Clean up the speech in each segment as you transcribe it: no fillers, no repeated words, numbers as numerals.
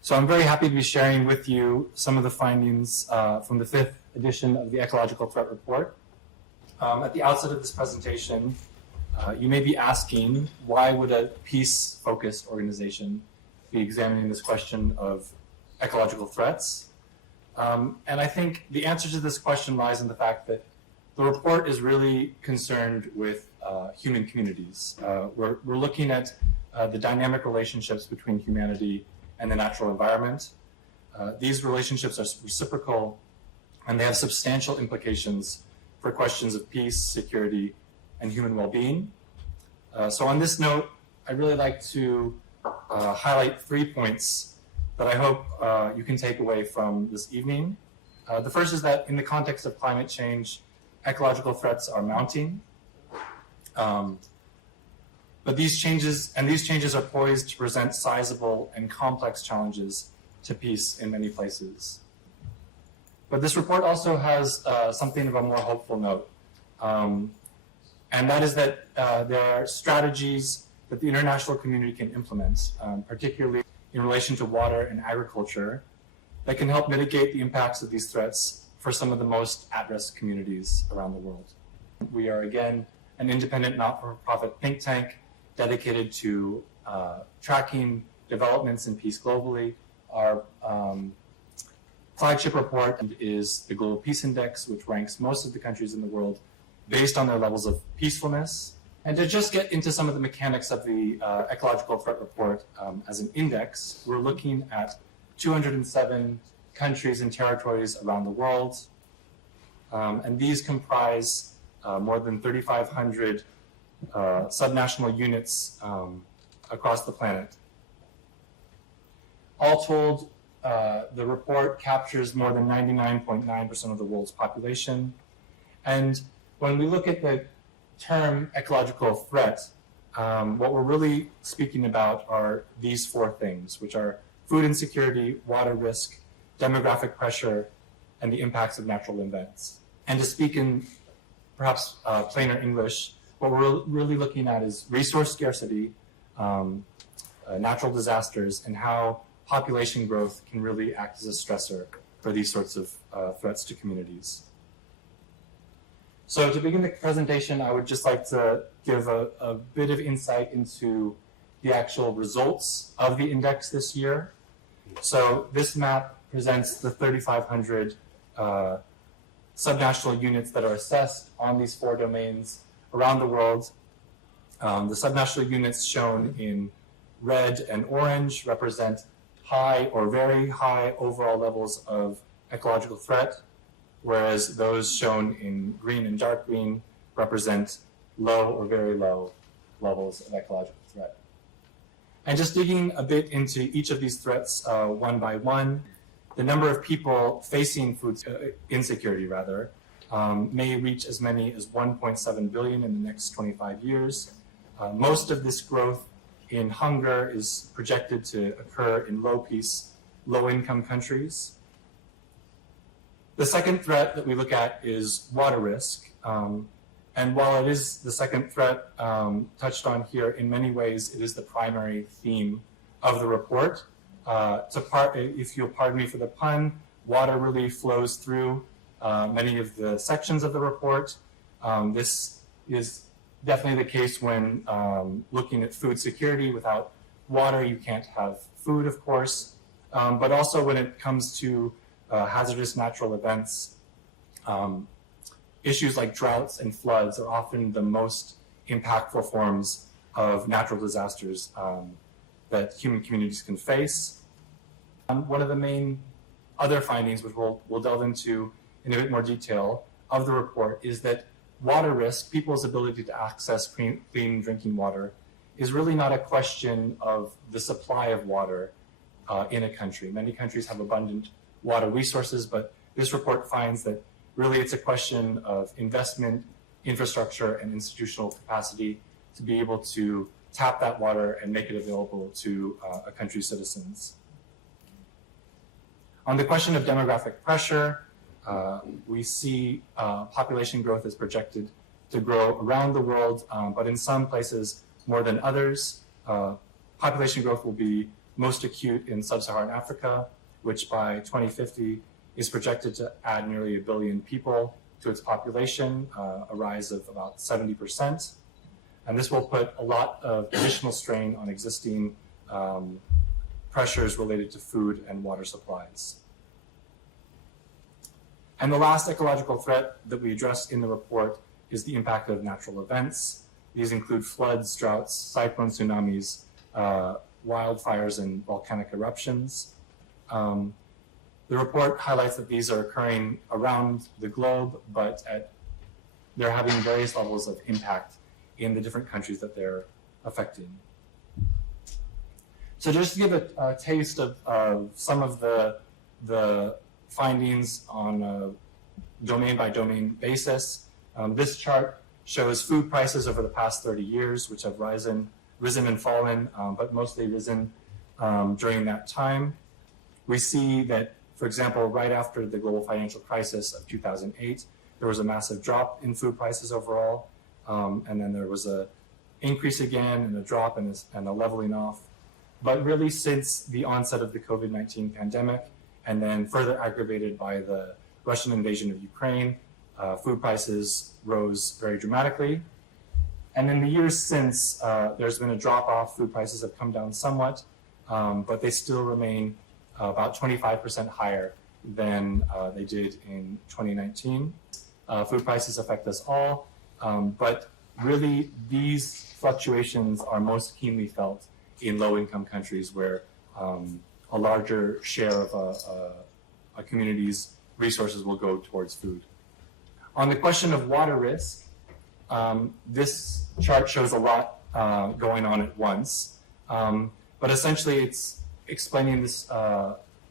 So I'm very happy to be sharing with you some of the findings from the 5th edition of the Ecological Threat Report. At the outset of this presentation, you may be asking, why would a peace-focused organization be examining this question of ecological threats? And I think the answer to this question lies in the fact that the report is really concerned with human communities. We're looking at the dynamic relationships between humanity and the natural environment. These relationships are reciprocal, and they have substantial implications for questions of peace, security, and human well-being. So on this note, I'd really like to highlight 3 points that I hope you can take away from this evening. The first is that in the context of climate change, ecological threats are mounting. But these changes are poised to present sizable and complex challenges to peace in many places. But this report also has something of a more hopeful note. And that is that there are strategies that the international community can implement, particularly in relation to water and agriculture, that can help mitigate the impacts of these threats for some of the most at-risk communities around the world. We are, again, an independent not-for-profit think tank dedicated to tracking developments in peace globally. Our flagship report is the Global Peace Index, which ranks most of the countries in the world based on their levels of peacefulness. And to just get into some of the mechanics of the Ecological Threat Report as an index, we're looking at 207 countries and territories around the world. And these comprise more than 3,500 subnational units across the planet. All told, the report captures more than 99.9% of the world's population. And when we look at the term ecological threat, what we're really speaking about are these 4 things, which are food insecurity, water risk, demographic pressure, and the impacts of natural events. And to speak in perhaps plainer English, what we're really looking at is resource scarcity, natural disasters, and how population growth can really act as a stressor for these sorts of threats to communities. So to begin the presentation, I would just like to give a bit of insight into the actual results of the index this year. So this map presents the 3,500 subnational units that are assessed on these 4 domains around the world. The subnational units shown in red and orange represent high or very high overall levels of ecological threat, whereas those shown in green and dark green represent low or very low levels of ecological threat. And just digging a bit into each of these threats one by one, the number of people facing food insecurity may reach as many as 1.7 billion in the next 25 years. Most of this growth in hunger is projected to occur in low-peace, low-income countries. The second threat that we look at is water risk. And while it is the second threat touched on here, in many ways it is the primary theme of the report. If you'll pardon me for the pun, water really flows through many of the sections of the report. This is definitely the case when looking at food security. Without water, you can't have food, of course. But also when it comes to hazardous natural events, issues like droughts and floods are often the most impactful forms of natural disasters that human communities can face. One of the main other findings, which we'll delve into in a bit more detail of the report, is that water risk, people's ability to access clean drinking water, is really not a question of the supply of water in a country. Many countries have abundant water resources, but this report finds that really it's a question of investment, infrastructure, and institutional capacity to be able to tap that water and make it available to a country's citizens. On the question of demographic pressure, we see population growth is projected to grow around the world, but in some places more than others. Population growth will be most acute in sub-Saharan Africa, which by 2050 is projected to add nearly 1 billion people to its population, a rise of about 70%. And this will put a lot of additional strain on existing pressures related to food and water supplies. And the last ecological threat that we address in the report is the impact of natural events. These include floods, droughts, cyclones, tsunamis, wildfires, and volcanic eruptions. The report highlights that these are occurring around the globe, but they're having various levels of impact in the different countries that they're affecting. So just to give a taste of some of the findings on a domain-by-domain basis, this chart shows food prices over the past 30 years, which have risen and fallen, but mostly risen during that time. We see that, for example, right after the global financial crisis of 2008, there was a massive drop in food prices overall, and then there was an increase again and a drop and a leveling off. But really, since the onset of the COVID-19 pandemic, and then further aggravated by the Russian invasion of Ukraine, food prices rose very dramatically. And in the years since, there's been a drop-off. Food prices have come down somewhat, but they still remain about 25% higher than they did in 2019. Food prices affect us all, but really these fluctuations are most keenly felt in low-income countries where a larger share of a community's resources will go towards food. On the question of water risk, this chart shows a lot going on at once, but essentially it's explaining this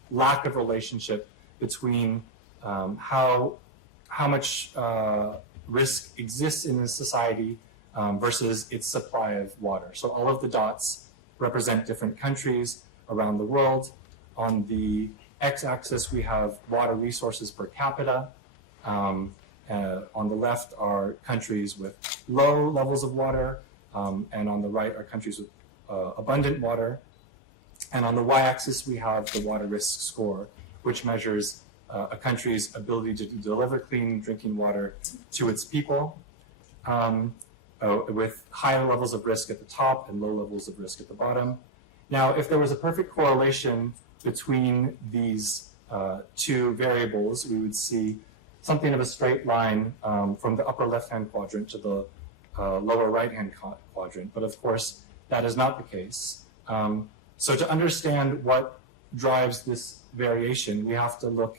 lack of relationship between how much risk exists in a society versus its supply of water. So all of the dots represent different countries around the world. On the x-axis, we have water resources per capita. On the left are countries with low levels of water, and on the right are countries with abundant water. And on the y-axis, we have the water risk score, which measures a country's ability to deliver clean drinking water to its people, with higher levels of risk at the top and low levels of risk at the bottom. Now, if there was a perfect correlation between these two variables, we would see something of a straight line from the upper left-hand quadrant to the lower right-hand quadrant. But of course, that is not the case. So to understand what drives this variation, we have to look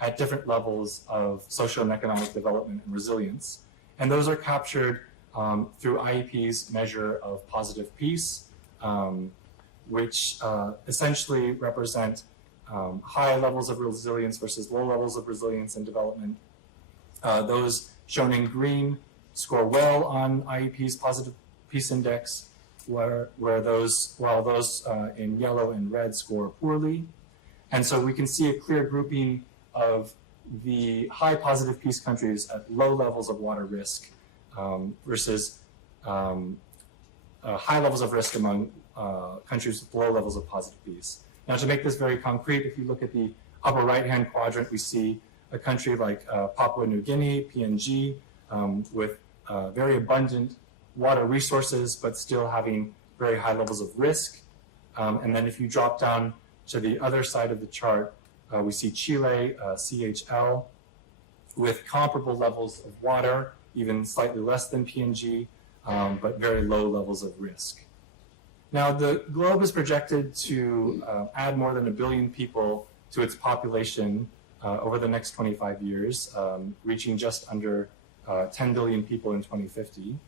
at different levels of social and economic development and resilience. And those are captured through IEP's measure of positive peace, which essentially represent high levels of resilience versus low levels of resilience and development. Those shown in green score well on IEP's positive peace index, while those in yellow and red score poorly. And so we can see a clear grouping of the high positive peace countries at low levels of water risk versus high levels of risk among countries with low levels of positive peace. Now, to make this very concrete, if you look at the upper right-hand quadrant, we see a country like Papua New Guinea, PNG, with very abundant water resources, but still having very high levels of risk. And then if you drop down to the other side of the chart, we see Chile, CHL, with comparable levels of water, even slightly less than PNG, but very low levels of risk. Now, the globe is projected to add more than 1 billion people to its population over the next 25 years, reaching just under 10 billion people in 2050.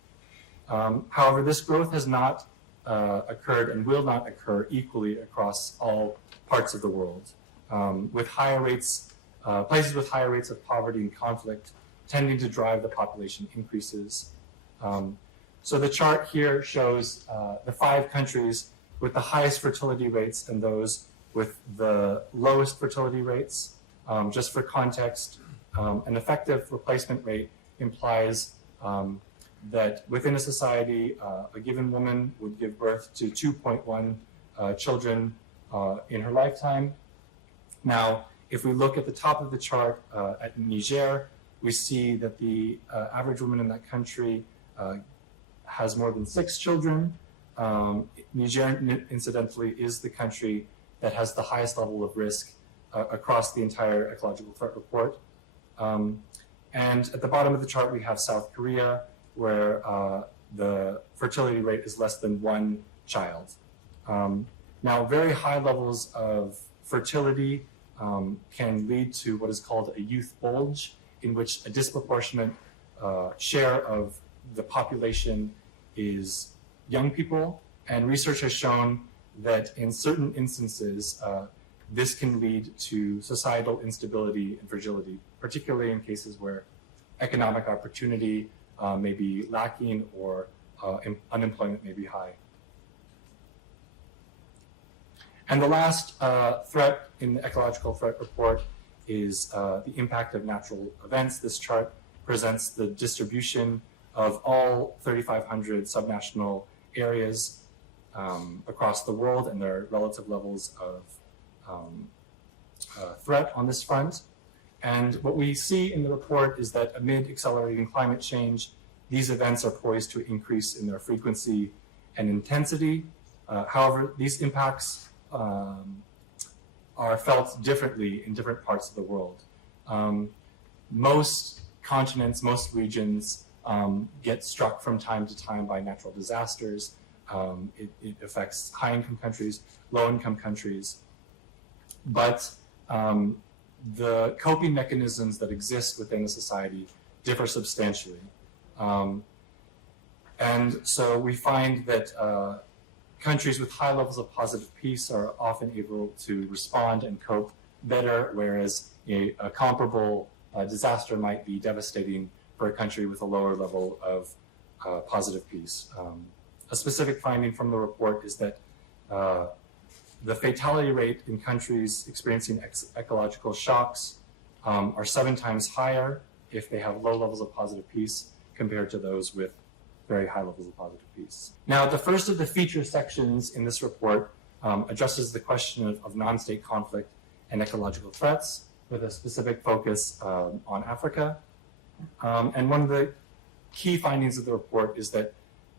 However, this growth has not occurred and will not occur equally across all parts of the world, with higher rates, places with higher rates of poverty and conflict tending to drive the population increases. So the chart here shows the 5 countries with the highest fertility rates and those with the lowest fertility rates. Just for context, an effective replacement rate implies that within a society, a given woman would give birth to 2.1 children in her lifetime. Now, if we look at the top of the chart at Niger, we see that the average woman in that country has more than 6 children. Niger, incidentally, is the country that has the highest level of risk across the entire Ecological Threat Report. And at the bottom of the chart, we have South Korea, where the fertility rate is less than 1 child. Now, very high levels of fertility can lead to what is called a youth bulge, in which a disproportionate share of the population is young people. And research has shown that in certain instances, this can lead to societal instability and fragility, particularly in cases where economic opportunity may be lacking or unemployment may be high. And the last threat in the Ecological Threat Report is the impact of natural events. This chart presents the distribution of all 3,500 subnational areas across the world and their relative levels of threat on this front. And what we see in the report is that amid accelerating climate change, these events are poised to increase in their frequency and intensity. However, these impacts are felt differently in different parts of the world. Most continents, most regions get struck from time to time by natural disasters. It affects high-income countries, low-income countries. But the coping mechanisms that exist within a society differ substantially. And so we find that countries with high levels of positive peace are often able to respond and cope better, whereas a comparable disaster might be devastating for a country with a lower level of positive peace. A specific finding from the report is that the fatality rate in countries experiencing ecological shocks are 7 times higher if they have low levels of positive peace compared to those with very high levels of positive peace. Now, the first of the feature sections in this report addresses the question of non-state conflict and ecological threats with a specific focus on Africa. And one of the key findings of the report is that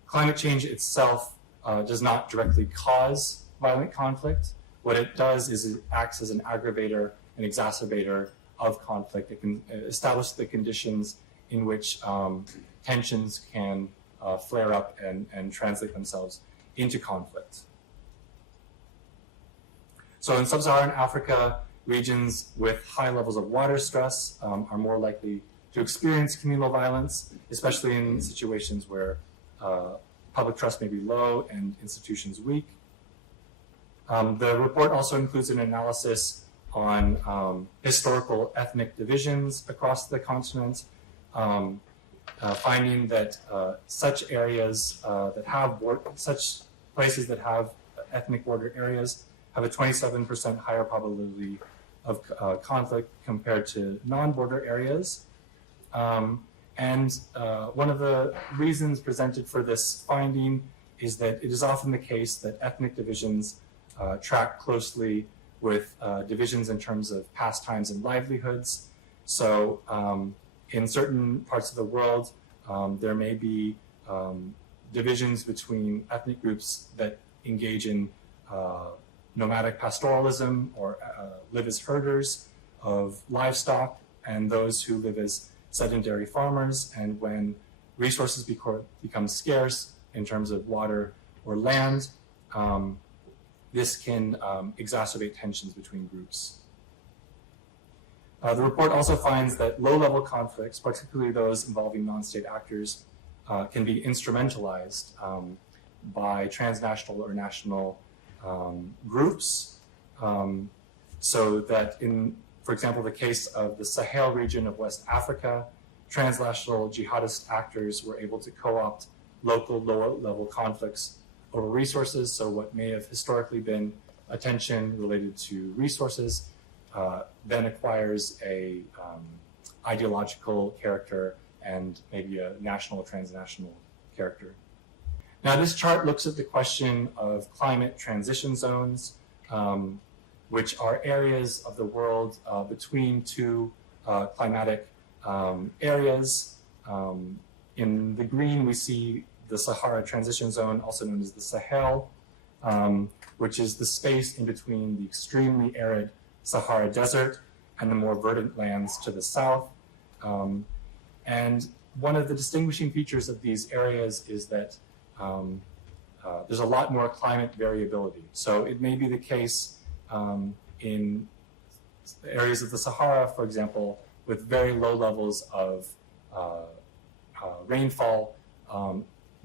climate change itself does not directly cause violent conflict. What it does is it acts as an aggravator, an exacerbator of conflict. It can establish the conditions in which tensions can flare up and translate themselves into conflict. So in sub-Saharan Africa, regions with high levels of water stress are more likely to experience communal violence, especially in situations where public trust may be low and institutions weak. The report also includes an analysis on historical ethnic divisions across the continent, finding that such areas that have such places that have ethnic border areas have a 27% higher probability of conflict compared to non-border areas. And one of the reasons presented for this finding is that it is often the case that ethnic divisions track closely with divisions in terms of pastimes and livelihoods. So in certain parts of the world, there may be divisions between ethnic groups that engage in nomadic pastoralism or live as herders of livestock, and those who live as sedentary farmers. And when resources become scarce in terms of water or land, this can exacerbate tensions between groups. The report also finds that low-level conflicts, particularly those involving non-state actors, can be instrumentalized by transnational or national groups, so that in, for example, the case of the Sahel region of West Africa, transnational jihadist actors were able to co-opt local lower-level conflicts over resources. So what may have historically been a tension related to resources then acquires a ideological character and maybe a national or transnational character. Now, this chart looks at the question of climate transition zones, which are areas of the world between two climatic areas. In the green, we see the Sahara Transition Zone, also known as the Sahel, which is the space in between the extremely arid Sahara Desert and the more verdant lands to the south. And one of the distinguishing features of these areas is that there's a lot more climate variability. So it may be the case in areas of the Sahara, for example, with very low levels of rainfall,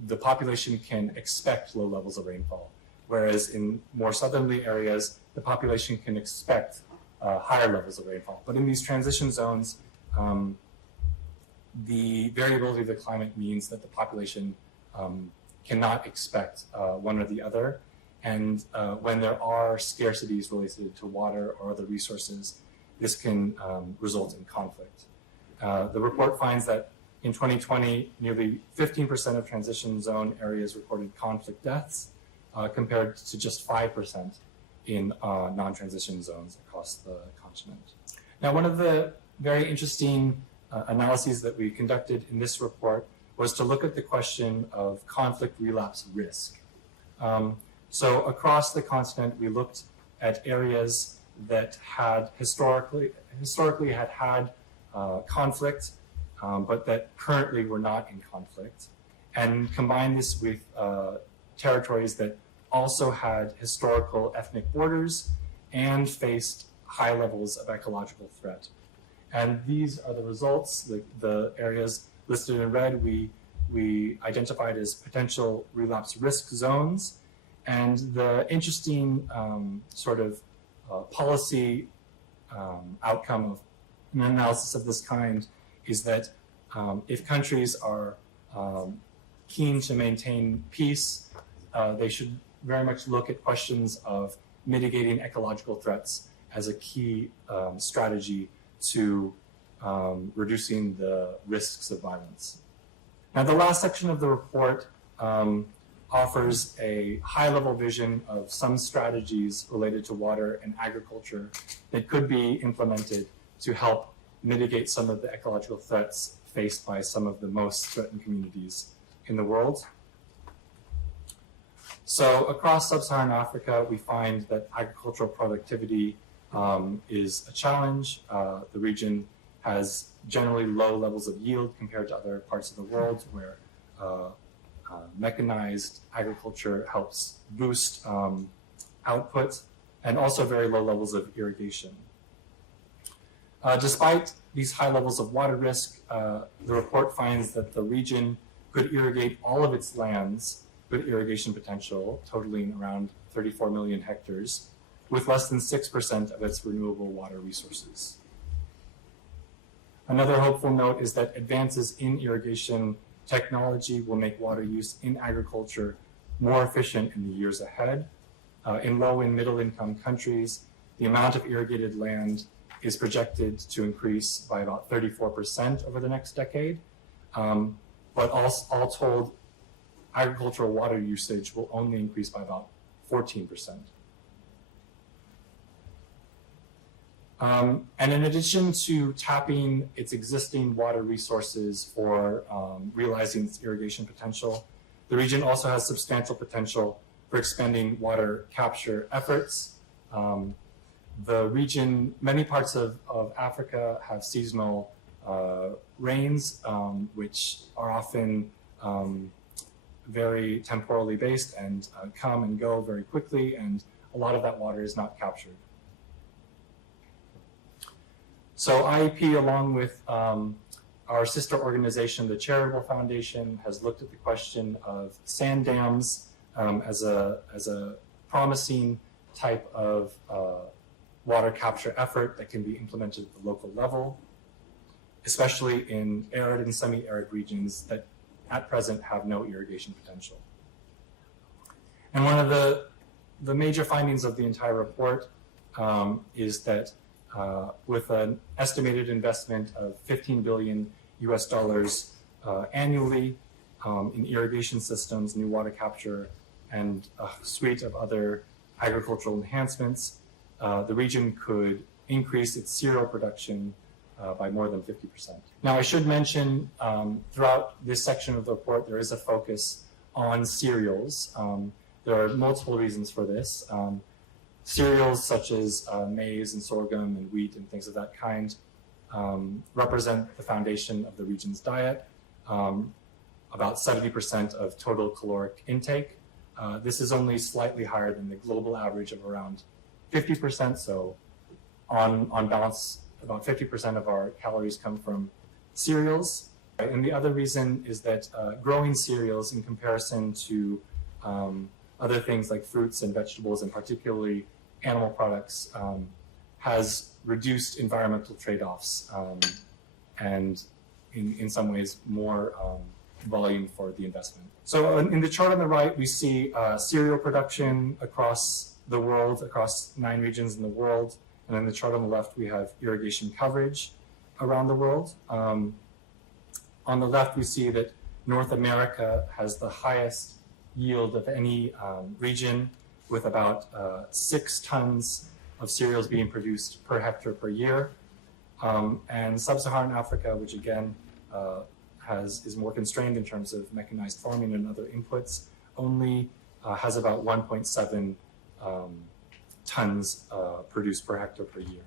the population can expect low levels of rainfall. Whereas in more southerly areas, the population can expect higher levels of rainfall. But in these transition zones, the variability of the climate means that the population cannot expect one or the other. And when there are scarcities related to water or other resources, this can result in conflict. The report finds that in 2020, nearly 15% of transition zone areas reported conflict deaths, compared to just 5% in non-transition zones across the continent. Now, one of the very interesting analyses that we conducted in this report was to look at the question of conflict relapse risk. So across the continent, we looked at areas that had historically had conflict, but that currently were not in conflict, and combined this with territories that also had historical ethnic borders and faced high levels of ecological threat. And these are the results. The areas listed in red, we identified as potential relapse risk zones. And the interesting policy outcome of an analysis of this kind is that if countries are keen to maintain peace, they should very much look at questions of mitigating ecological threats as a key strategy to reducing the risks of violence. Now, the last section of the report offers a high-level vision of some strategies related to water and agriculture that could be implemented to help mitigate some of the ecological threats faced by some of the most threatened communities in the world. So across sub-Saharan Africa, we find that agricultural productivity is a challenge. The region has generally low levels of yield compared to other parts of the world where mechanized agriculture helps boost output, and also very low levels of irrigation. Despite these high levels of water risk, the report finds that the region could irrigate all of its lands with irrigation potential, totaling around 34 million hectares, with less than 6% of its renewable water resources. Another hopeful note is that advances in irrigation technology will make water use in agriculture more efficient in the years ahead. In low and middle income countries, the amount of irrigated land is projected to increase by about 34% over the next decade. But all told, agricultural water usage will only increase by about 14%. And in addition to tapping its existing water resources for realizing its irrigation potential, the region also has substantial potential for expanding water capture efforts. The region, many parts of Africa have seasonal rains, which are often very temporally based and come and go very quickly, and a lot of that water is not captured. So IEP, along with our sister organization, the Charitable Foundation, has looked at the question of sand dams as a promising type of water capture effort that can be implemented at the local level, especially in arid and semi-arid regions that at present have no irrigation potential. And one of the major findings of the entire report is that with an estimated investment of $15 billion US annually, in irrigation systems, new water capture, and a suite of other agricultural enhancements, the region could increase its cereal production by more than 50%. Now, I should mention throughout this section of the report, there is a focus on cereals. There are multiple reasons for this. Cereals such as maize and sorghum and wheat and things of that kind represent the foundation of the region's diet, about 70% of total caloric intake. This is only slightly higher than the global average of around 50%, so on balance, about 50% of our calories come from cereals. And the other reason is that growing cereals in comparison to other things like fruits and vegetables, and particularly animal products, has reduced environmental trade-offs and in some ways more volume for the investment. So in the chart on the right, we see cereal production across the world, across 9 regions in the world. And in the chart on the left, we have irrigation coverage around the world. On the left, we see that North America has the highest yield of any region, with about 6 tons of cereals being produced per hectare per year. And Sub-Saharan Africa, which again is more constrained in terms of mechanized farming and other inputs, only has about 1.7 tons produced per hectare per year.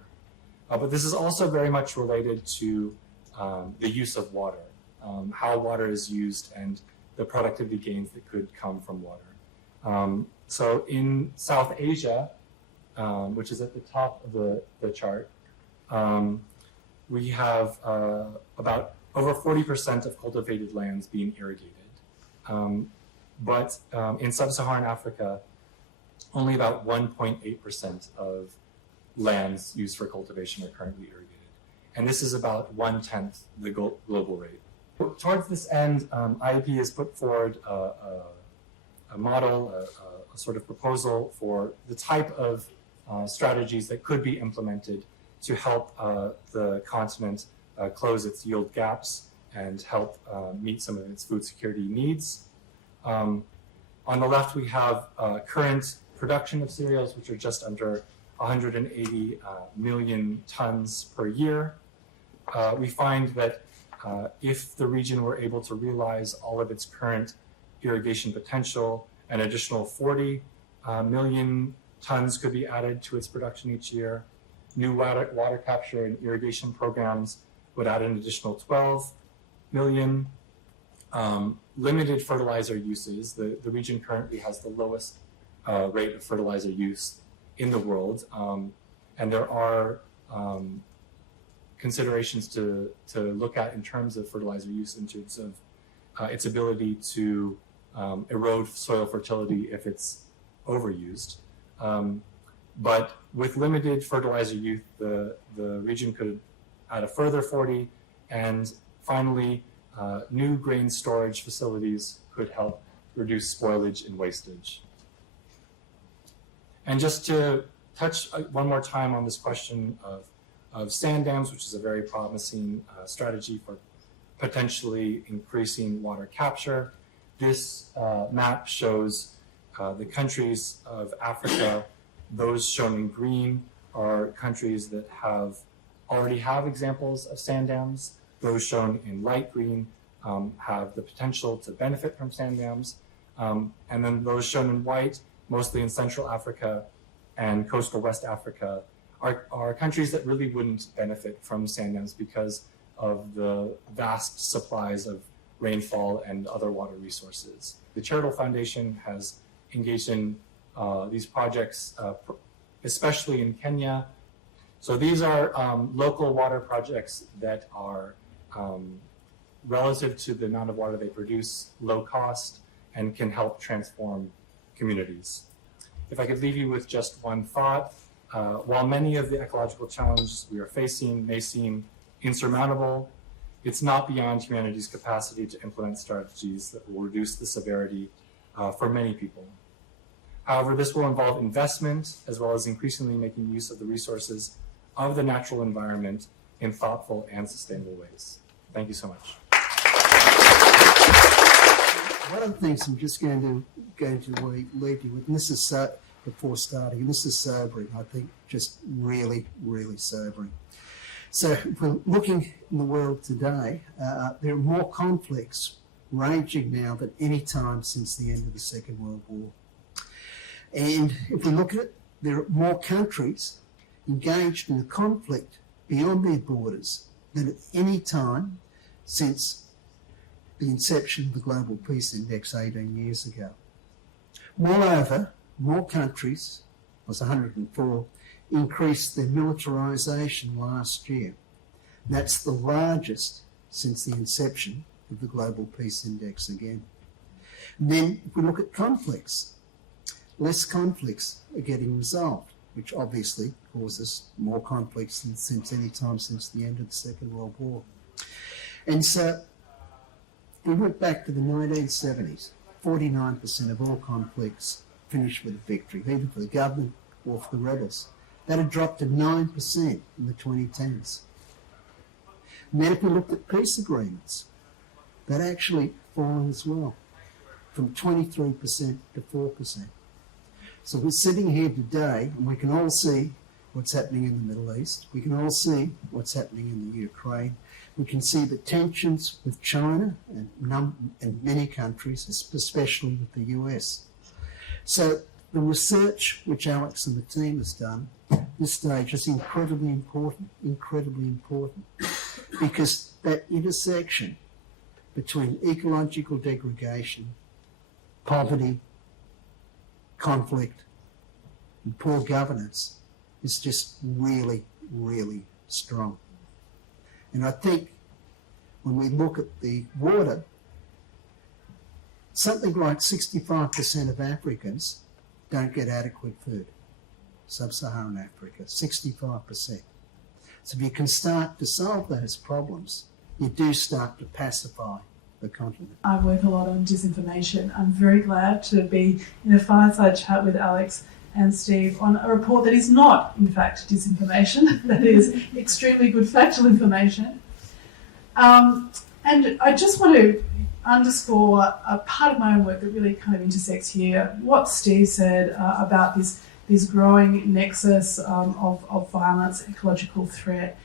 But this is also very much related to the use of water, how water is used and the productivity gains that could come from water. So in South Asia, which is at the top of the chart, we have about over 40% of cultivated lands being irrigated. But in Sub-Saharan Africa, only about 1.8% of lands used for cultivation are currently irrigated. And this is about 1/10 the global rate. Towards this end, IEP has put forward a model, a sort of proposal for the type of strategies that could be implemented to help the continent close its yield gaps and help meet some of its food security needs. On the left, we have current production of cereals, which are just under 180 million tons per year. We find that if the region were able to realize all of its current irrigation potential, an additional 40 million tons could be added to its production each year. New water capture and irrigation programs would add an additional 12 million. Limited fertilizer uses. The region currently has the lowest rate of fertilizer use in the world. And there are considerations to look at in terms of fertilizer use, in terms of its ability to erode soil fertility if it's overused. But with limited fertilizer use, the region could add a further 40, and finally, new grain storage facilities could help reduce spoilage and wastage. And just to touch one more time on this question of sand dams, which is a very promising strategy for potentially increasing water capture. This map shows the countries of Africa. Those shown in green are countries that already have examples of sand dams. Those shown in light green have the potential to benefit from sand dams. And then those shown in white, mostly in Central Africa and coastal West Africa, are countries that really wouldn't benefit from sand dams because of the vast supplies of rainfall and other water resources. The Charitable Foundation has engaged in these projects, especially in Kenya. So these are local water projects that are relative to the amount of water they produce, low cost, and can help transform communities. If I could leave you with just one thought, while many of the ecological challenges we are facing may seem insurmountable, it's not beyond humanity's capacity to implement strategies that will reduce the severity for many people. However, this will involve investment as well as increasingly making use of the resources of the natural environment in thoughtful and sustainable ways. Thank you so much. One of the things I'm just going to leave you with, and this is before starting, and this is sobering, I think, just really, really sobering. So if we're looking in the world today, there are more conflicts raging now than any time since the end of the Second World War. And if we look at it, there are more countries engaged in a conflict beyond their borders than at any time since the inception of the Global Peace Index 18 years ago. Moreover, more countries, it was 104, increased their militarisation last year. That's the largest since the inception of the Global Peace Index again. And then if we look at conflicts, less conflicts are getting resolved, which obviously causes more conflicts than since any time since the end of the Second World War. And so we went back to the 1970s. 49% of all conflicts finished with a victory, either for the government or for the rebels. That had dropped to 9% in the 2010s. And then if we looked at peace agreements, that actually fallen as well, from 23% to 4%. So we're sitting here today and we can all see what's happening in the Middle East. We can all see what's happening in the Ukraine. We can see the tensions with China and many countries, especially with the US. So the research which Alex and the team has done at this stage is incredibly important, because that intersection between ecological degradation, poverty, conflict, and poor governance is just really, really strong. And I think when we look at the water, something like 65% of Africans don't get adequate food. Sub-Saharan Africa, 65%. So if you can start to solve those problems, you do start to pacify the continent. I work a lot on disinformation. I'm very glad to be in a fireside chat with Alex and Steve on a report that is not, in fact, disinformation, that is extremely good factual information. And I just want to underscore a part of my own work that really kind of intersects here, what Steve said about this growing nexus of violence, ecological threat.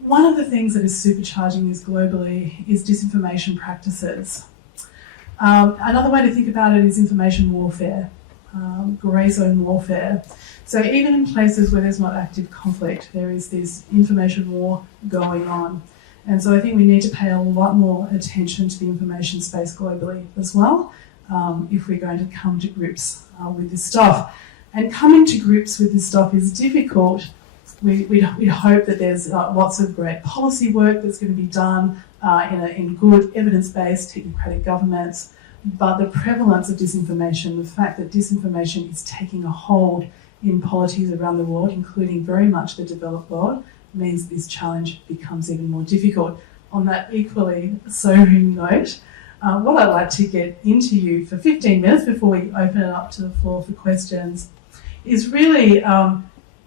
One of the things that is supercharging this globally is disinformation practices. Another way to think about it is information warfare, grey zone warfare. So even in places where there's not active conflict, there is this information war going on. And so I think we need to pay a lot more attention to the information space globally as well, if we're going to come to grips with this stuff. And coming to grips with this stuff is difficult. We hope that there's lots of great policy work that's going to be done in good evidence-based technocratic governments, but the prevalence of disinformation, the fact that disinformation is taking a hold in polities around the world, including very much the developed world, means this challenge becomes even more difficult. On that equally sobering note, what I'd like to get into you for 15 minutes before we open it up to the floor for questions is really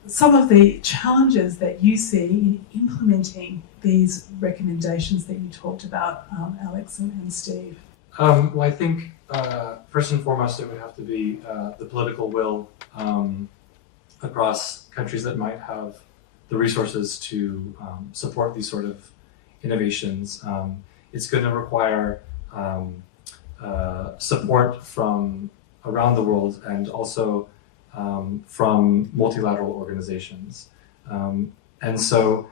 some of the challenges that you see in implementing these recommendations that you talked about, Alex and Steve. Well, I think first and foremost it would have to be the political will across countries that might have the resources to support these sort of innovations. It's going to require support from around the world and also from multilateral organizations. And so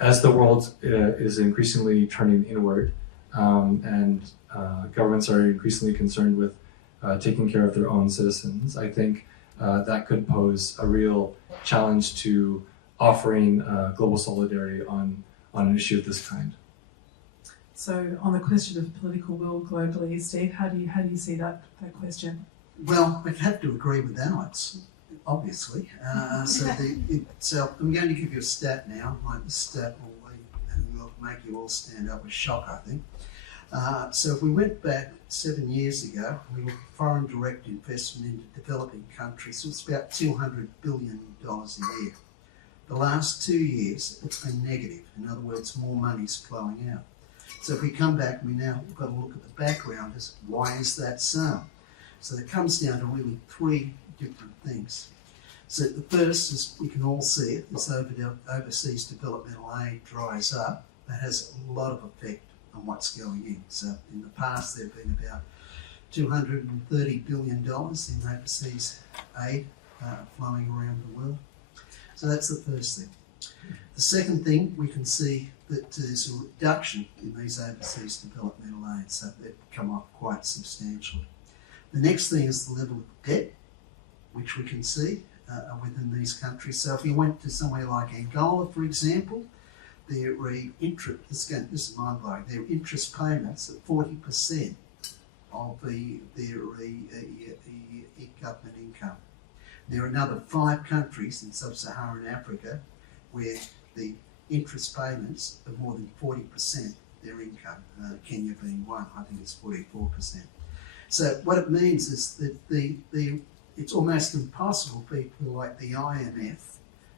as the world is increasingly turning inward and governments are increasingly concerned with taking care of their own citizens, I think that could pose a real challenge to offering global solidarity on an issue of this kind. So on the question of political will globally, Steve, how do you see that question? Well, I'd have to agree with Alex, obviously. So I'm going to give you a stat now. Like the stat will make you all stand up with shock, I think. So if we went back 7 years ago, we looked at foreign direct investment into developing countries. So it's about $200 billion a year. The last 2 years, it's been negative. In other words, more money's flowing out. So if we come back, we've got to look at the background as why is that so? So it comes down to really three different things. So the first, as we can all see it, is overseas developmental aid dries up. That has a lot of effect on what's going in. So in the past, there have been about $230 billion in overseas aid flowing around the world. So that's the first thing. The second thing, we can see that there's a reduction in these overseas developmental aids, so they've come up quite substantially. The next thing is the level of debt, which we can see within these countries. So if you went to somewhere like Angola, for example, their interest, this is mind-blowing, their interest payments at 40% of their government income. There are another 5 countries in sub-Saharan Africa where the interest payments are more than 40% of their income, Kenya being one, I think it's 44%. So what it means is that it's almost impossible for people like the IMF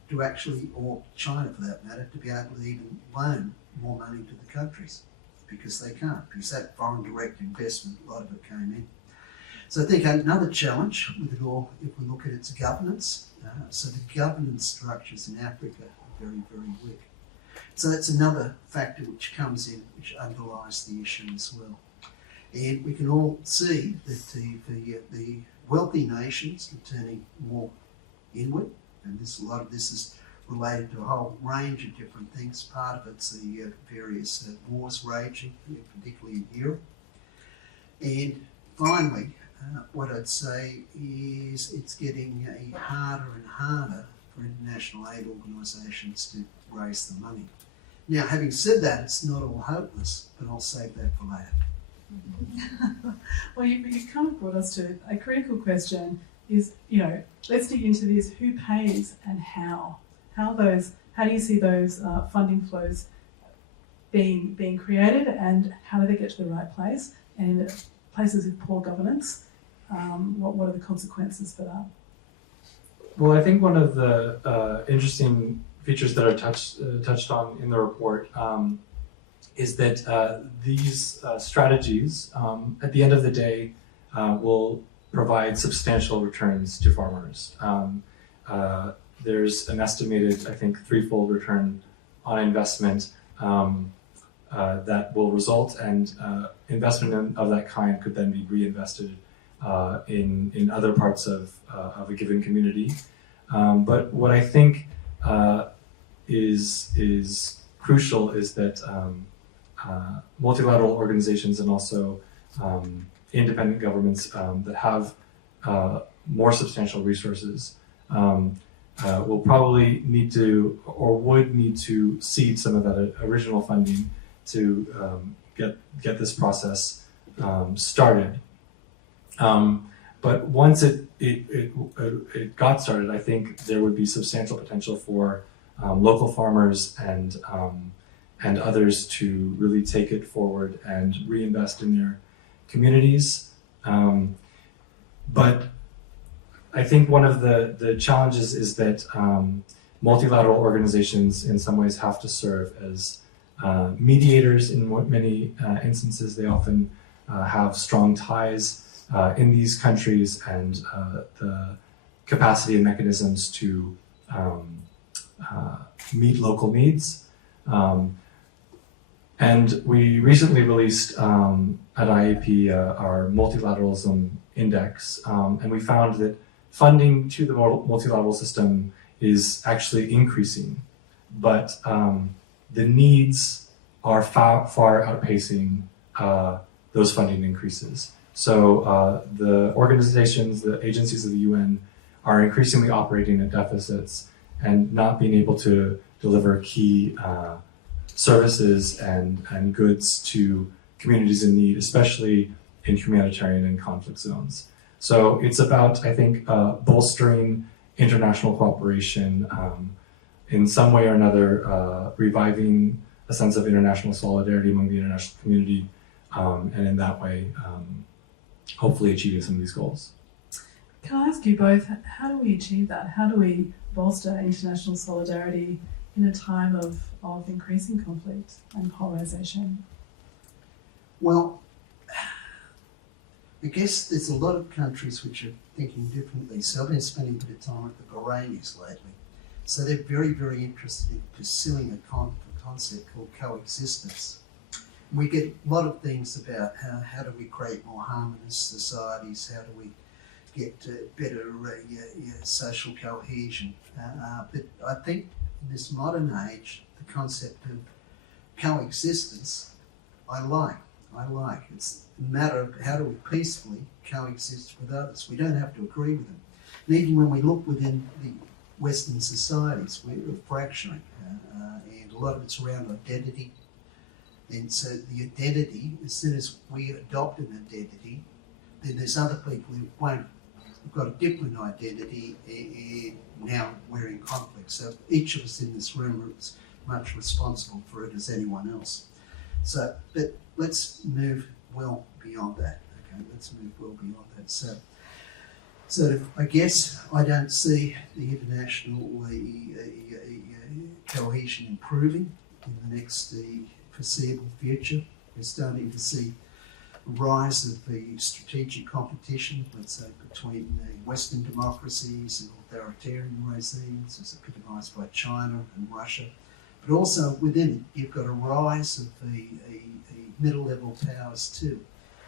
to actually, or China for that matter, to be able to even loan more money to the countries, because they can't, because that foreign direct investment, a lot of it came in. So I think another challenge with it all, if we look at its governance, so the governance structures in Africa are very, very weak. So that's another factor which comes in, which underlies the issue as well. And we can all see that the wealthy nations are turning more inward, and a lot of this is related to a whole range of different things. Part of it's the various wars raging, particularly in Europe. And finally, what I'd say is it's getting harder and harder for international aid organisations to raise the money. Now, having said that, it's not all hopeless, but I'll save that for later. Well, you kind of brought us to a critical question is, let's dig into this, who pays and how? How do you see those funding flows being created, and how do they get to the right place? And places with poor governance, what are the consequences for that? Well, I think one of the interesting features that are touched on in the report is that these strategies, at the end of the day, will provide substantial returns to farmers. There's an estimated, I think, 3-fold return on investment that will result, and investment of that kind could then be reinvested in other parts of a given community. But what I think is crucial is that multilateral organizations and also independent governments that have more substantial resources will probably need to, or would need to, seed some of that original funding to get this process started. But once it got started, I think there would be substantial potential for local farmers and others to really take it forward and reinvest in their communities. But I think one of the challenges is that multilateral organizations in some ways have to serve as mediators in many instances. They often have strong ties in these countries and the capacity and mechanisms to meet local needs. And we recently released at IAP our multilateralism index, and we found that funding to the multilateral system is actually increasing, but the needs are far outpacing those funding increases. So the organizations, the agencies of the UN are increasingly operating at deficits and not being able to deliver key services and goods to communities in need, especially in humanitarian and conflict zones. So it's about, I think, bolstering international cooperation, in some way or another, reviving a sense of international solidarity among the international community, and in that way, hopefully achieving some of these goals. Can I ask you both, how do we achieve that? How do we bolster international solidarity in a time of increasing conflict and polarization? Well, I guess there's a lot of countries which are thinking differently. So I've been spending a bit of time at the Bahranis lately. So they're very, very interested in pursuing a concept called coexistence. We get a lot of things about how do we create more harmonious societies, how do we get better social cohesion. But I think in this modern age, the concept of coexistence, I like. It's a matter of how do we peacefully coexist with others. We don't have to agree with them. And even when we look within the Western societies, we're fracturing, and a lot of it's around identity. And so the identity, as soon as we adopt an identity, then there's other people who won't. We've got a different identity, and now we're in conflict. So each of us in this room are as much responsible for it as anyone else. So, but let's move well beyond that. Okay, let's move well beyond that. So I guess I don't see the international cohesion improving in the next foreseeable future. We're starting to see a rise of the strategic competition, let's say, between Western democracies and authoritarian regimes, as epitomised by China and Russia. But also within it, you've got a rise of the middle-level powers too.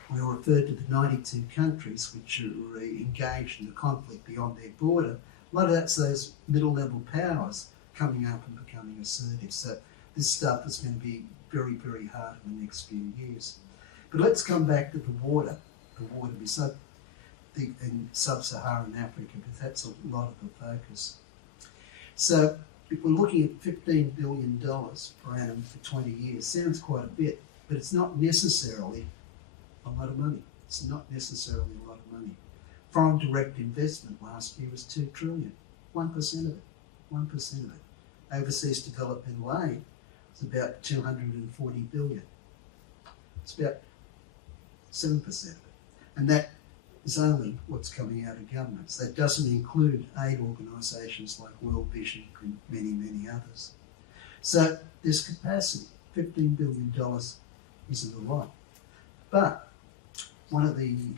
We referred to the 92 countries which are engaged in the conflict beyond their border. A lot of that's those middle-level powers coming up and becoming assertive. So this stuff is going to be very, very hard in the next few years. But let's come back to the water in sub-Saharan Africa, because that's a lot of the focus. So if we're looking at $15 billion per annum for 20 years, sounds quite a bit, but it's not necessarily a lot of money. It's not necessarily a lot of money. Foreign direct investment last year was $2 trillion, 1% of it, 1% of it. Overseas development aid was about 240 billion. It's about 7% of it. And that is only what's coming out of governments. That doesn't include aid organisations like World Vision and many, many others. So there's capacity. $15 billion isn't a lot. But one of the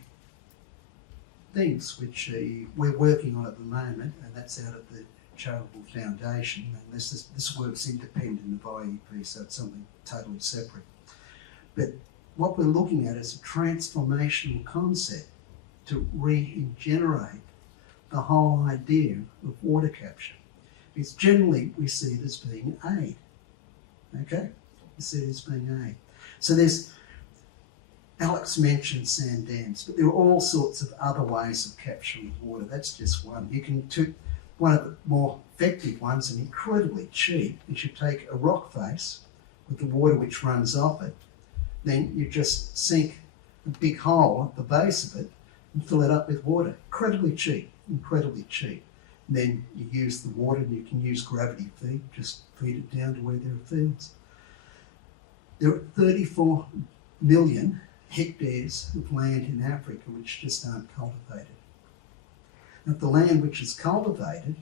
things which we're working on at the moment, and that's out of the Charitable Foundation, and this work's independent of IEP, so it's something totally separate. But what we're looking at is a transformational concept to regenerate the whole idea of water capture. Because generally we see it as being aid. Okay? We see it as being aid. So Alex mentioned sand dams, but there are all sorts of other ways of capturing water. That's just one. You can take one of the more effective ones and incredibly cheap is you take a rock face with the water which runs off it, then you just sink a big hole at the base of it and fill it up with water. Incredibly cheap, incredibly cheap. And then you use the water and you can use gravity feed, just feed it down to where there are fields. There are 34 million hectares of land in Africa which just aren't cultivated. And of the land which is cultivated,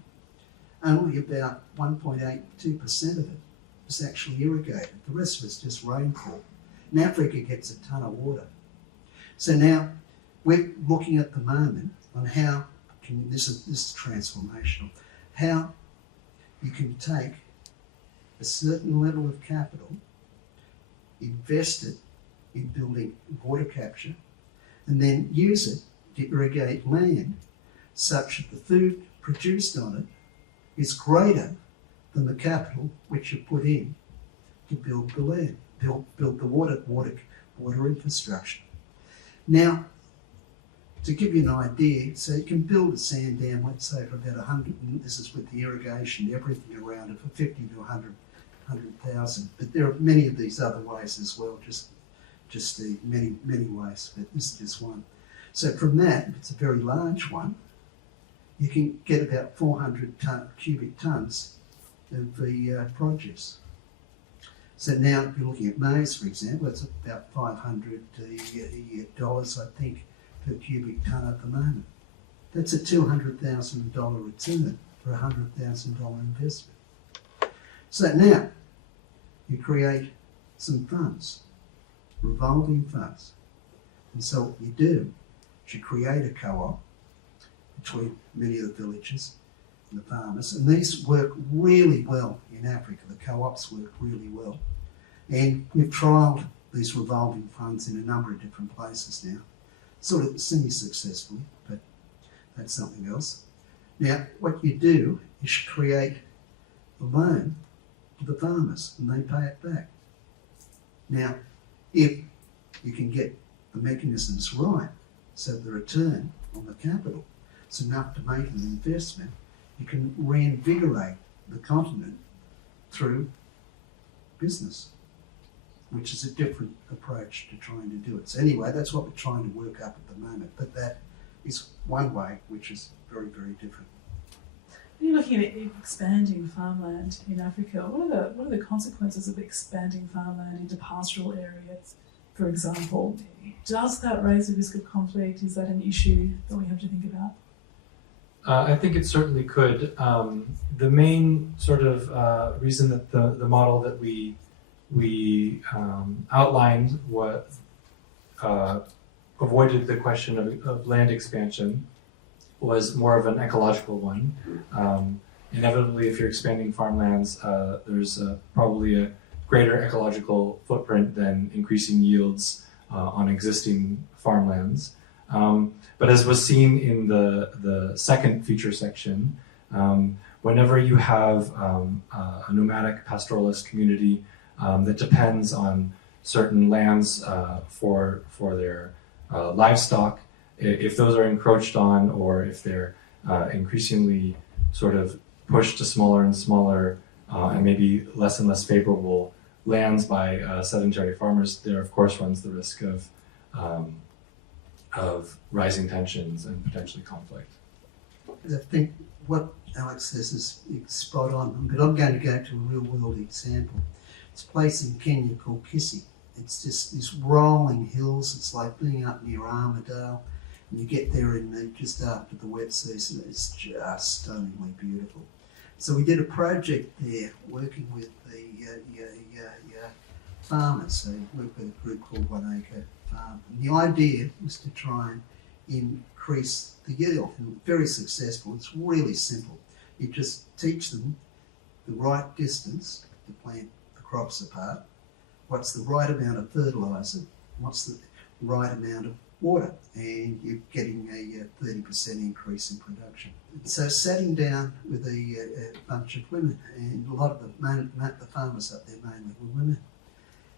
only about 1.82% of it is actually irrigated. The rest of it's just rainfall. And Africa gets a ton of water. So now we're looking at the moment on how, this is transformational, how you can take a certain level of capital, invest it in building water capture, and then use it to irrigate land such that the food produced on it is greater than the capital which you put in to build the land, build the water infrastructure. Now, to give you an idea, so you can build a sand dam, let's say for about 100, and this is with the irrigation, everything around it, for 50 to 100,000. But there are many of these other ways as well, just the many ways, but this is just one. So from that, if it's a very large one, you can get about 400 cubic tonnes of the produce. So now, if you're looking at maize, for example, it's about $500, I think, per cubic tonne at the moment. That's a $200,000 return for a $100,000 investment. So now, you create some funds. revolving funds. And so what you do is you create a co-op between many of the villages and the farmers, and these work really well in Africa. The co-ops work really well. And we've trialled these revolving funds in a number of different places now, sort of semi-successfully, but that's something else. Now, what you do is you create a loan to the farmers and they pay it back. Now, if you can get the mechanisms right, so the return on the capital is enough to make an investment, you can reinvigorate the continent through business, which is a different approach to trying to do it. So anyway, that's what we're trying to work up at the moment, but that is one way which is very, very different. When you're looking at expanding farmland in Africa, what are the consequences of expanding farmland into pastoral areas, for example? Does that raise the risk of conflict? Is that an issue that we have to think about? I think it certainly could. The main sort of reason that the model that we outlined avoided the question of land expansion was more of an ecological one. Inevitably, if you're expanding farmlands, there's probably a greater ecological footprint than increasing yields on existing farmlands. But as was seen in the second feature section, whenever you have a nomadic pastoralist community that depends on certain lands for their livestock, if those are encroached on or if they're increasingly sort of pushed to smaller and smaller and maybe less and less favorable lands by sedentary farmers, there of course runs the risk of rising tensions and potentially conflict. I think what Alex says is spot on, but I'm going to go to a real world example. It's a place in Kenya called Kisii. It's just these rolling hills. It's like being up near Armidale, and you get there just after the wet season. It's just stunningly beautiful. So we did a project there working with the farmers. So we worked with a group called 1 Acre Farm. And the idea was to try and increase the yield. And very successful. It's really simple. You just teach them the right distance to plant the crops apart, what's the right amount of fertiliser, what's the right amount of water, and you're getting a 30% increase in production. And so sitting down with a bunch of women, and a lot of the farmers up there mainly were women,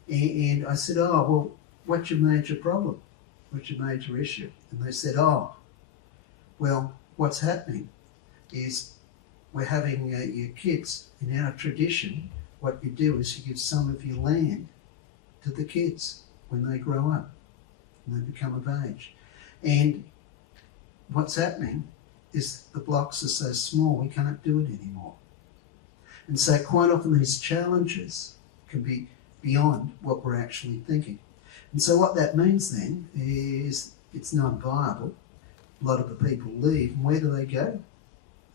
and I said, oh, well, what's your major problem? What's your major issue? And they said, oh, well, what's happening is we're having your kids. In our tradition, what you do is you give some of your land to the kids when they grow up and they become of age. And what's happening is the blocks are so small we can't do it anymore. And so quite often these challenges can be beyond what we're actually thinking. And so what that means then is it's non-viable. A lot of the people leave, and where do they go?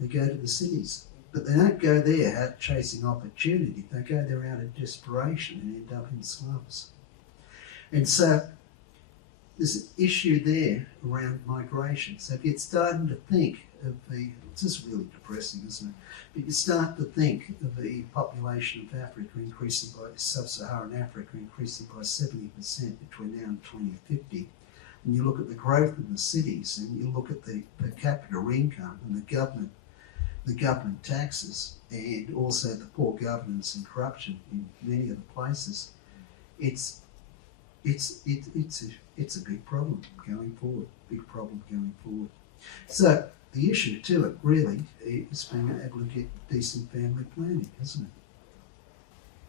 They go to the cities. But they don't go there out chasing opportunity. They go there out of desperation and end up in slums. And so there's an issue there around migration. So if you're starting to think of this is really depressing, isn't it? But you start to think of the population of Africa increasing by, sub-Saharan Africa increasing by 70% between now and 2050. And you look at the growth in the cities and you look at the per capita income and the government taxes, and also the poor governance and corruption in many of the places, it's a big problem going forward. Big problem going forward. So the issue to it really is being able to get decent family planning, isn't it?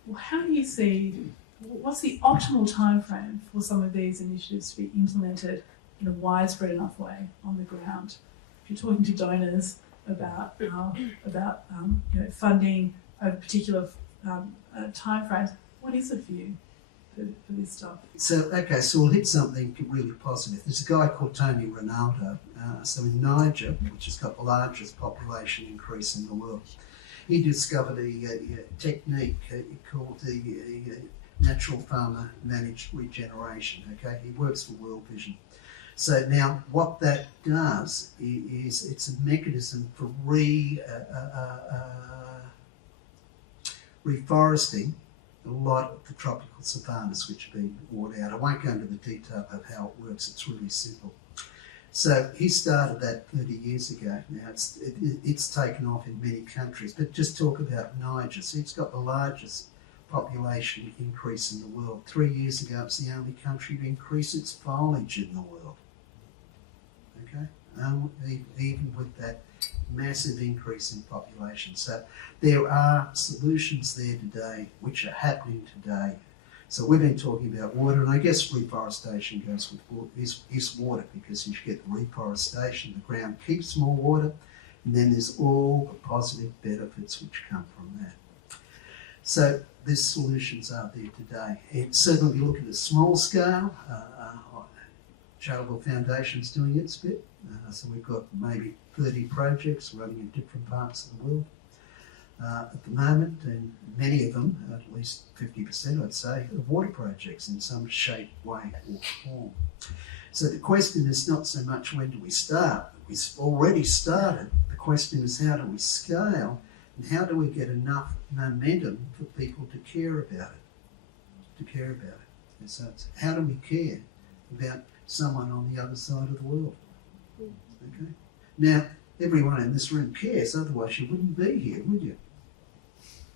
Well, how do you see, what's the optimal time frame for some of these initiatives to be implemented in a widespread enough way on the ground? If you're talking to donors about funding over particular time frames, what is it for you for this stuff? So we'll hit something really positive. There's a guy called Tony Ronaldo, in Niger, which has got the largest population increase in the world. He discovered a technique called the natural farmer managed regeneration. Okay, he works for World Vision. So now what that does is it's a mechanism for reforesting a lot of the tropical savannas which have been worn out. I won't go into the detail of how it works, it's really simple. So he started that 30 years ago. Now it's taken off in many countries, but just talk about Niger. So it's got the largest population increase in the world. 3 years ago, it's the only country to increase its foliage in the world. Okay, even with that massive increase in population. So there are solutions there today which are happening today. So we've been talking about water, and I guess reforestation goes with water, is water, because you get the reforestation, the ground keeps more water, and then there's all the positive benefits which come from that. So these solutions are there today. And certainly we look at a small scale, Charitable Foundation's doing its bit. So we've got maybe 30 projects running in different parts of the world at the moment, and many of them, at least 50% I'd say, are water projects in some shape, way or form. So the question is not so much when do we start, we've already started. The question is how do we scale, and how do we get enough momentum for people to care about it, And so it's how do we care about someone on the other side of the world? Okay. Now, everyone in this room cares, otherwise you wouldn't be here, would you?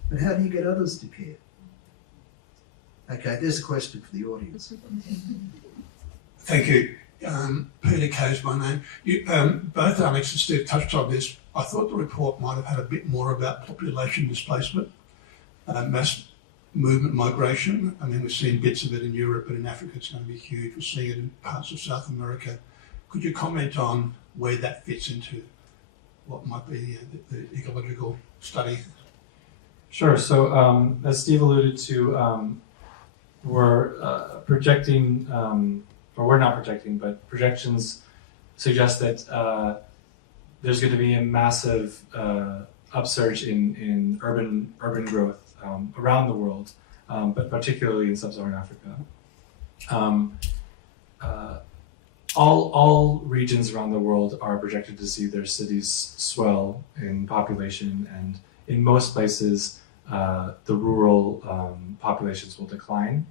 But how do you get others to care? Okay, there's a question for the audience. Thank you. Peter Kay's my name. Both Alex and Steve touched on this. I thought the report might have had a bit more about population displacement, mass movement migration. I mean, we've seen bits of it in Europe, but in Africa it's going to be huge. We're seeing it in parts of South America. Could you comment on where that fits into what might be the ecological study? Sure. So as Steve alluded to, we're projecting, or we're not projecting, but projections suggest that there's going to be a massive upsurge in urban growth around the world, but particularly in sub-Saharan Africa. All regions around the world are projected to see their cities swell in population, and in most places, the rural populations will decline.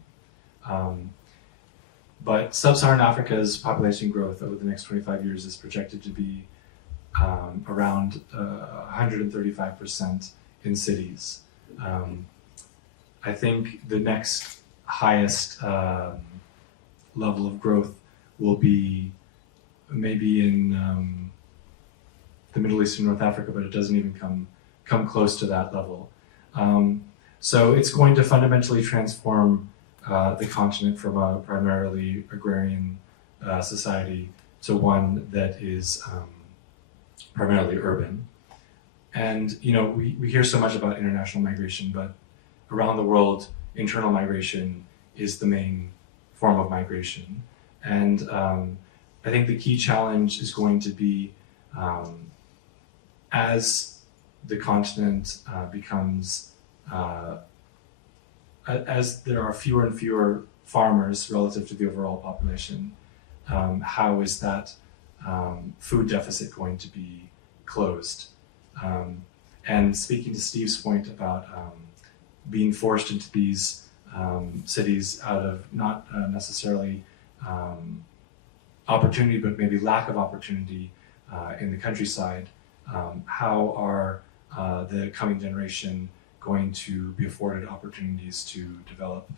But sub-Saharan Africa's population growth over the next 25 years is projected to be around 135% in cities. I think the next highest level of growth will be maybe in the Middle East and North Africa, but it doesn't even come close to that level. So it's going to fundamentally transform the continent from a primarily agrarian society to one that is primarily urban. And we hear so much about international migration, but around the world, internal migration is the main form of migration. And I think the key challenge is going to be as the continent becomes, as there are fewer and fewer farmers relative to the overall population, how is that food deficit going to be closed? And speaking to Steve's point about being forced into these cities out of not necessarily opportunity, but maybe lack of opportunity in the countryside, how are the coming generation going to be afforded opportunities to develop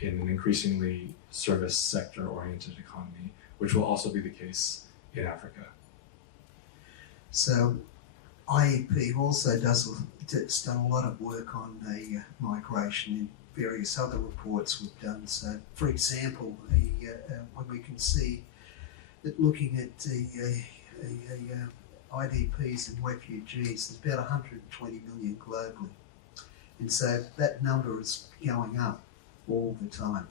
in an increasingly service sector oriented economy, which will also be the case in Africa. So IEP also has done a lot of work on the migration in various other reports we've done. So, for example, when we can see that looking at the IDPs and refugees, there's about 120 million globally. And so that number is going up all the time,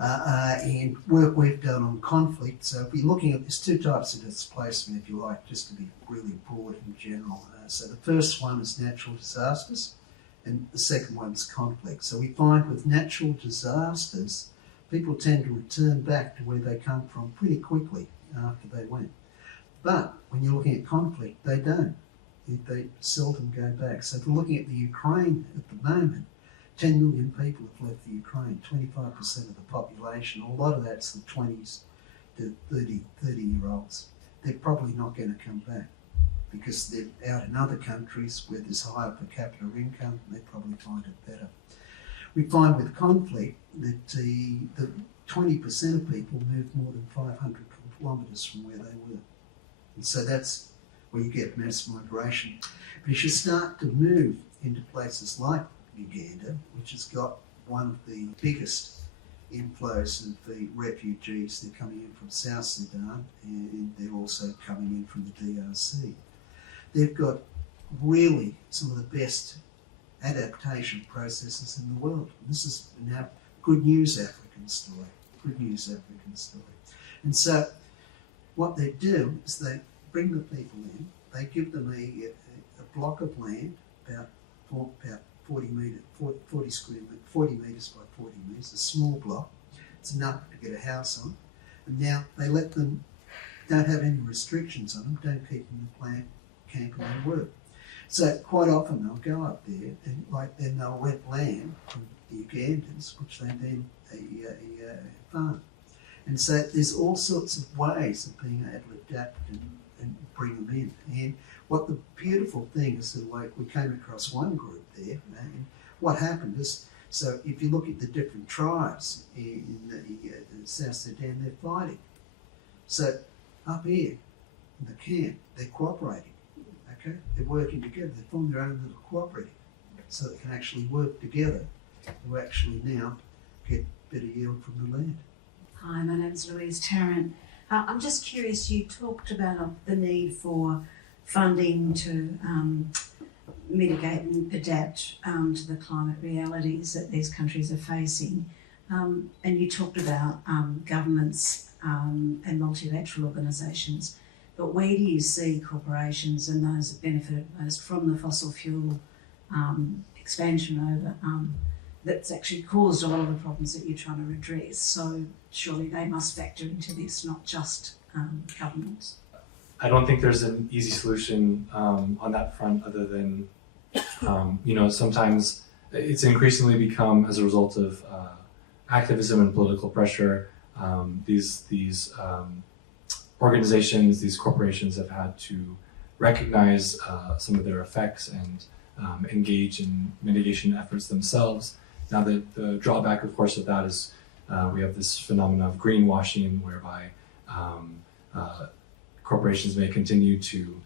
and work we've done on conflict. So if we're looking at, there's two types of displacement, if you like, just to be really broad in general. So the first one is natural disasters, and the second one's conflict. So we find with natural disasters, people tend to return back to where they come from pretty quickly after they went. But when you're looking at conflict, they don't. They seldom go back. So if we're looking at the Ukraine at the moment, 10 million people have left the Ukraine, 25% of the population. A lot of that's the 20s to 30-year-olds. They're probably not going to come back because they're out in other countries where there's higher per capita income, and they probably find it better. We find with conflict that the 20% of people move more than 500 kilometres from where they were. And so that's where you get mass migration. But as you start to move into places like Uganda, which has got one of the biggest inflows of the refugees, they're coming in from South Sudan and they're also coming in from the DRC. They've got really some of the best adaptation processes in the world. And this is now good news African story, good news African story. And so what they do is they bring the people in, they give them a block of land about 40 metres by 40 metres, a small block. It's enough to get a house on. And now they let them, don't have any restrictions on them, don't keep them in the plant, camp and they work. So quite often they'll go up there and then they'll rent land from the Ugandans, which they then farm. And so there's all sorts of ways of being able to adapt and bring them in. And what the beautiful thing is that we came across one group there, and what happened is, so if you look at the different tribes in South Sudan, they're fighting. So up here in the camp, they're cooperating. Okay, they're working together. They form their own little cooperative, so they can actually work together to actually now get better yield from the land. Hi, my name is Louise Tarrant. I'm just curious, you talked about the need for funding to mitigate and adapt to the climate realities that these countries are facing. And you talked about governments and multilateral organisations. But where do you see corporations and those that benefit most from the fossil fuel expansion over that's actually caused a lot of the problems that you're trying to address? So surely they must factor into this, not just governments. I don't think there's an easy solution on that front other than, sometimes it's increasingly become, as a result of activism and political pressure, these organizations, these corporations have had to recognize some of their effects and engage in mitigation efforts themselves. Now, the drawback, of course, of that is we have this phenomenon of greenwashing, whereby corporations may continue to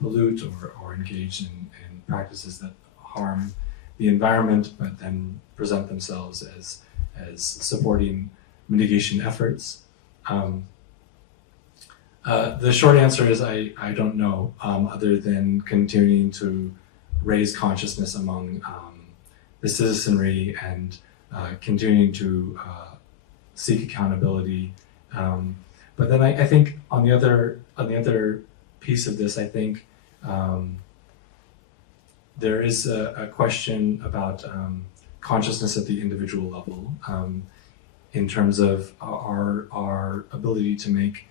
pollute or engage in practices that harm the environment, but then present themselves as supporting mitigation efforts. The short answer is I don't know, other than continuing to raise consciousness among the citizenry and continuing to seek accountability. But then I think on the other piece of this, I think there is a question about consciousness at the individual level in terms of our ability to make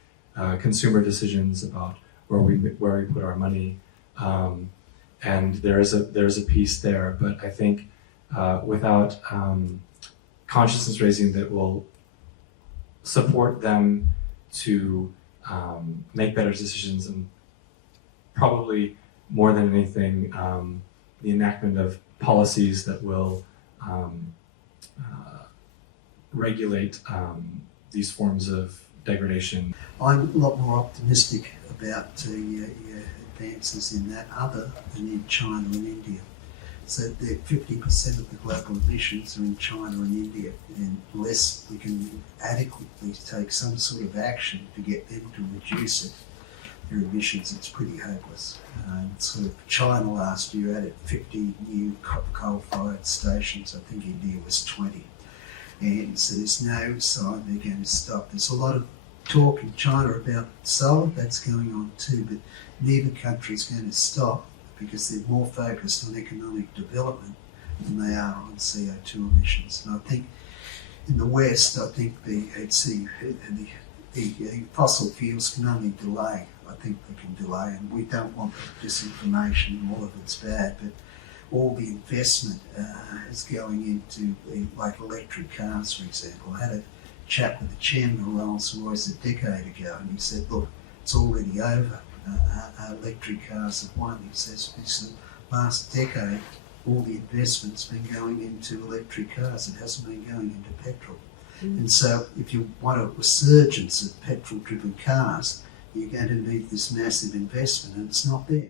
consumer decisions about where we put our money, and there's a piece there. But I think without consciousness raising that will support them to make better decisions, and probably more than anything, the enactment of policies that will regulate these forms of degradation. I'm a lot more optimistic about advances in that other than in China and India. So 50% of the global emissions are in China and India, and unless we can adequately take some sort of action to get them to reduce it, their emissions, it's pretty hopeless. Sort of China last year added 50 new coal-fired stations. I think India was 20. And so there's no sign they're going to stop. There's a lot of talk in China about solar, that's going on too, but neither country's going to stop because they're more focused on economic development than they are on CO2 emissions. And I think in the West, I think the fossil fuels can only delay. I think they can delay, and we don't want disinformation and all of it's bad, but all the investment is going into like electric cars, for example. I had a chat with the chairman of Rolls-Royce a decade ago, and he said, look, it's already over. Electric cars have won. He says, this last decade, all the investment's been going into electric cars. It hasn't been going into petrol. And so if you want a resurgence of petrol-driven cars, you're going to need this massive investment, and it's not there.